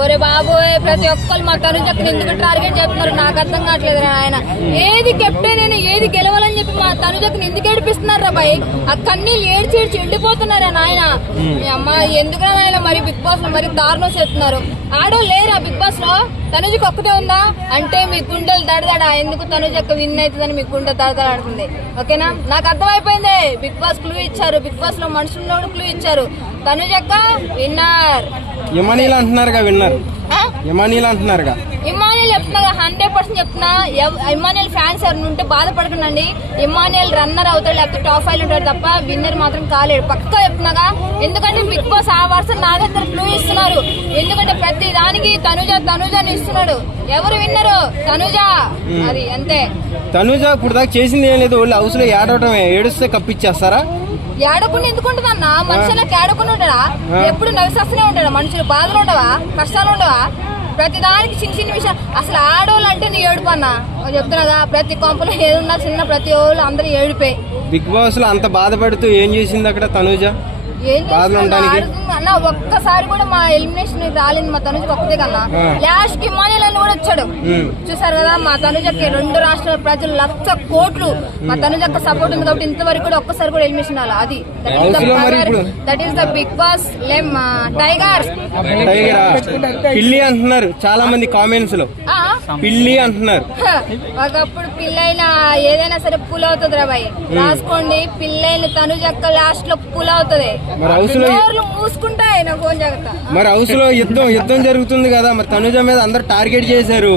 ఓరే బాబోయ్, ప్రతి ఒక్కరు మా తనుజక్కని ఎందుకు టార్గెట్ చేస్తున్నారు నాకు అర్థం కావట్లేదు. ఆయన ఏది కెప్టెన్ అయినా ఏది గెలవాలని చెప్పి మా తనుజక్కని ఎందుకు ఏడిపిస్తున్నారు బాయ్? ఆ కన్నీళ్ళు ఏడ్చి ఎండిపోతున్నారా నాయన. మీ అమ్మ ఎందుకు ఆయన మరి బిగ్ బాస్ లో మరి దారుణం చేస్తున్నారు. ఆడో లేరా బిగ్ బాస్ లో? తనుజకి ఒక్కటే ఉందా అంటే మీ గుండెలు దడదడా ఎందుకు తనుజక్క విన్ అవుతుందని మీ గుండె దడదలాడుతుంది. ఓకేనా, నాకు అర్థమైపోయింది. బిగ్ బాస్ క్లూ ఇచ్చారు, బిగ్ బాస్ లో మనుషులు క్లూ ఇచ్చారు. తనుజక్క విన్నర్. ఇమానియల్ అంటున్నారుగా విన్నర్. ఇమానియల్ అంటున్నారుగా. ఇమానియల్ చెప్తున్నా 100% చెప్తున్నా. ఇమానియల్ ఫ్యాన్స్ ఎవరు ఉంటే బాధపడకండి. ఇమానియల్ రన్నర్ అవుతాడు లేకపోతే టాప్ 5 ఉంటాడు తప్ప విన్నర్ మాత్రం కాలేడు. పక్కా చెప్తున్నాగా. ఎందుకంటే బిగ్ బాస్ ఆ వర్షం నా దగ్గర క్లూ ఇస్తున్నారు. ఎందుకంటే ప్రతి దానికి తనుజని ఇస్తున్నాడు. ఎవరు విన్నరు? తనుజ. అది అంతే. తనుజ ఇప్పుడు దాకా చేసింది ఏం లేదు. వాళ్ళు హౌస్ లో ఏడవటమే. ఏడుస్తే కప్పిచ్చేస్తారా? ఏడకుండా ఎందుకుంటుంది అన్న? మనుషులకు ఏడకుండా ఉంటాడా? ఎప్పుడు నవ్విస్తూనే ఉంటాడా? మనుషులు బాధలు ఉండవా? కష్టాలు ఉండవా? ప్రతి దానికి చిన్న విషయం. అసలు ఆడోళ్ళు అంటే నీ ఏడుపు అన్న చెప్తున్నాగా. ప్రతి కొంపలో ఏదున్నా చిన్న ప్రతి వాళ్ళు అందరూ ఏడిపోయి బిగ్ బాస్ లో అంత బాధపడుతూ ఏం చేసింది అక్కడ తనుజ? ఏం అన్న ఒక్కసారి కూడా మా ఎలిమినేషన్ రాలేదు మా తనుజకి ఒక్కటే కన్నా. లాస్ట్ కి ఇమానియల్ అని కూడా వచ్చాడు. చూసారు కదా మా తనుజకి 2 రాష్ట్రాల ప్రజలు 1,00,000 కోట్లు మా తనుజక్క సపోర్ట్ ఉంది కాబట్టి ఇంతవరకు కూడా ఒక్కసారి కూడా ఎలిమినేషన్ రాలి. అది that is the Bigg Boss tiger. పిల్లి అంటున్నారు చాలా మంది కామెంట్స్ లో. పిల్లి అంటున్నారు. ఒకప్పుడు పిల్లైన ఏదైనా సరే పూల్ అవుతుంది రా బాయ్, రాసుకోండి. పిల్లైన తనుజక్క లాస్ట్ లో పూల్ అవుతుంది. మరి హౌస్ లో మూసుకుంటాయి నా ఫోన్ జాగ్రత్త. మరి హౌస్ లో యుద్ధం జరుగుతుంది కదా. మరి తనుజ మీద అందరు టార్గెట్ చేశారు.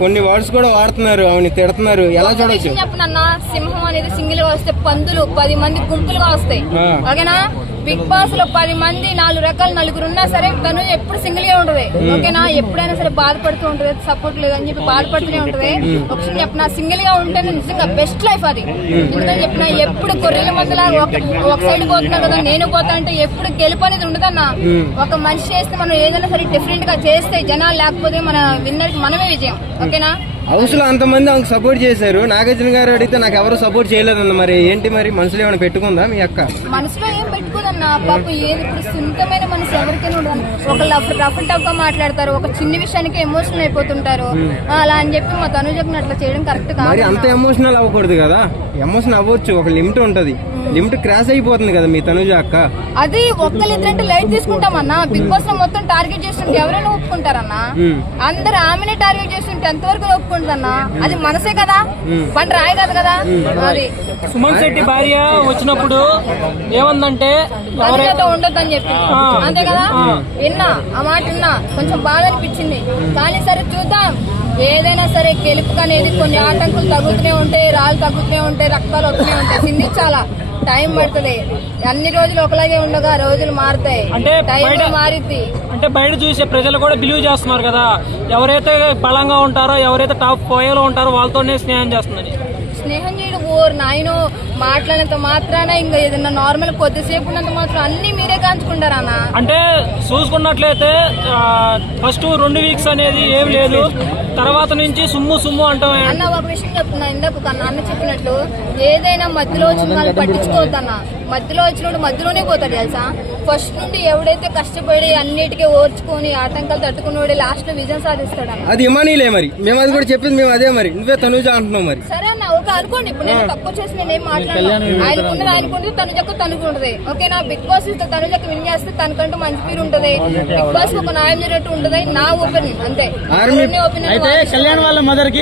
కొన్ని వర్డ్స్ కూడా వాడుతున్నారు, ఆమెని తిడుతున్నారు. ఎలా చూడొచ్చు చెప్పనన్నా? సింహం అనేది సింగిల్ గా వస్తే పందులు 10 మంది గుంపులుగా వస్తాయి. ఓకేనా? బిగ్ బాస్ లో 10 మంది 4 రకాల నలుగురు ఉన్నా సరే తను ఎప్పుడు సింగిల్ గా ఉంటది. ఓకేనా? ఎప్పుడైనా సరే బాధపడుతూ ఉంటది. సపోర్ట్ లేదని చెప్పి బాధపడుతూనే ఉంటది. ఒకసారి చెప్పిన సింగిల్ గా ఉంటేనే నిజంగా బెస్ట్ లైఫ్ అది. ఎందుకని చెప్పిన ఎప్పుడు గొర్రెల మధ్యలో ఒక సైడ్ పోతున్నా కదా నేను పోతా అంటే ఎప్పుడు గెలుపు అనేది ఉండదన్న. ఒక మనిషి చేస్తే మనం ఏదైనా సరే డిఫరెంట్ గా చేస్తే జనాలు లేకపోతే మన విన్నర్ కి మనమే విజయం. ఓకేనా? హౌస్ లో అంతమంది ఆమెకు సపోర్ట్ చేశారు. నాగార్జున గారు అడిగితే నాకు ఎవరు సపోర్ట్ చేయలేదన్న. మరి ఏంటి మరి మనసులో ఏమైనా పెట్టుకుందా మీ అక్క? మనసులో ఏం పెట్టుకోదన్న పాప. ఏది ఇప్పుడు సున్నితమైన మనసు ఎవరికైనా ఉండదు. ఒకళ్ళు రఫ్ అండ్ టఫ్ గా మాట్లాడతారు, ఒక చిన్న విషయానికి ఎమోషనల్ అయిపోతుంటారు. అలా అని చెప్పి మా తనుజకు అట్లా చేయడం కరెక్ట్ కాదు. మరి అంత ఎమోషనల్ అవ్వకూడదు కదా. ఎమోషన్ అవ్వచ్చు, ఒక లిమిట్ ఉంటది. లిమిట్ క్రాస్ అయిపోతుంది కదా మీ తనుజ అక్క. అది ఒక్కరిద్దరంటే లైట్ తీసుకుంటామన్నా. బిగ్ బాస్ లో మొత్తం టార్గెట్ చేస్తుంటే ఎవరైనా ఒప్పుకుంటారన్నా? అందరు ఆమెనే టార్గెట్ చేస్తుంటే ఎంతవరకు ఒప్పుకుంటుందన్నా? అది మనసే కదా, పంట రాయి కాదు కదా. అది సుమన్ శెట్టి భార్య వచ్చినప్పుడు ఏమందంటే ఉండొద్దని చెప్పి అంతే కదా. విన్నా ఆ మాట, విన్నా. కొంచెం బాధ అనిపించింది. కానీ సరే చూద్దాం. ఏదైనా సరే గెలుపు అనేది కొన్ని ఆటంకులు తగ్గుతూనే ఉంటాయి, రాళ్ళు తగ్గుతూనే ఉంటాయి, రక్తాలు వస్తూనే ఉంటాయి. చిందించాలా, టైం పడుతుంది. అన్ని రోజులు ఒకలాగే ఉండగా రోజులు మారుతాయి. టైం మారిద్ది. అంటే బయట చూసే ప్రజలు కూడా బిలీవ్ చేస్తున్నారు కదా, ఎవరైతే బలంగా ఉంటారో ఎవరైతే టాప్ పోయేలో ఉంటారో వాళ్ళతోనే స్నేహం చేస్తుందని. స్నేహం చేయడం ఓర్ నాయనో మాట్లాడినంత మాత్రాన ఇంకా ఏదన్నా నార్మల్ కొద్దిసేపు ఉన్నంత మాత్రం అన్ని మీరే కాంచుకుంటారన్నా. అంటే చూసుకున్నట్లయితే ఫస్ట్ 2 వీక్స్ అనేది ఏం లేదు, తర్వాత నుంచి సుమ్ము అంటాం అన్న. ఒక విషయం చెప్తున్నా, ఇందాక అన్న చెప్పినట్లు ఏదైనా మధ్యలో వచ్చిన వాళ్ళు పట్టించుకోవద్దన్న. మధ్యలో వచ్చినప్పుడు మధ్యలోనే పోతాడు తెలుసా. ఫస్ట్ నుండి ఎవడైతే కష్టపడి అన్నిటికీ ఓర్చుకొని ఆటంకాలు తట్టుకుని లాస్ట్ లో విజయం సాధిస్తాడు అన్న. అది ఇమానీలే. మరి మేము అది కూడా చెప్పింది మేము అదే. మరి నువ్వే తనుజ అంటున్నావు. మరి సరే అన్న, ఓకే అనుకోండి. ఇప్పుడు నేను తక్కువ చేసి నేనేం మాట్లాడాను. ఆయనకున్నది తనుజకు తనుకుంటది. ఓకేనా? బిగ్ బాస్ తనుజకు విన్ చేస్తే తనకంటూ మంచి పేరు ఉంటది. బిగ్ బాస్ ఒక న్యాయం జరిగినట్టు ఉంటది. నా ఒపీనియన్ అంతే. కళ్యాణ్ వాళ్ళ మదర్ కి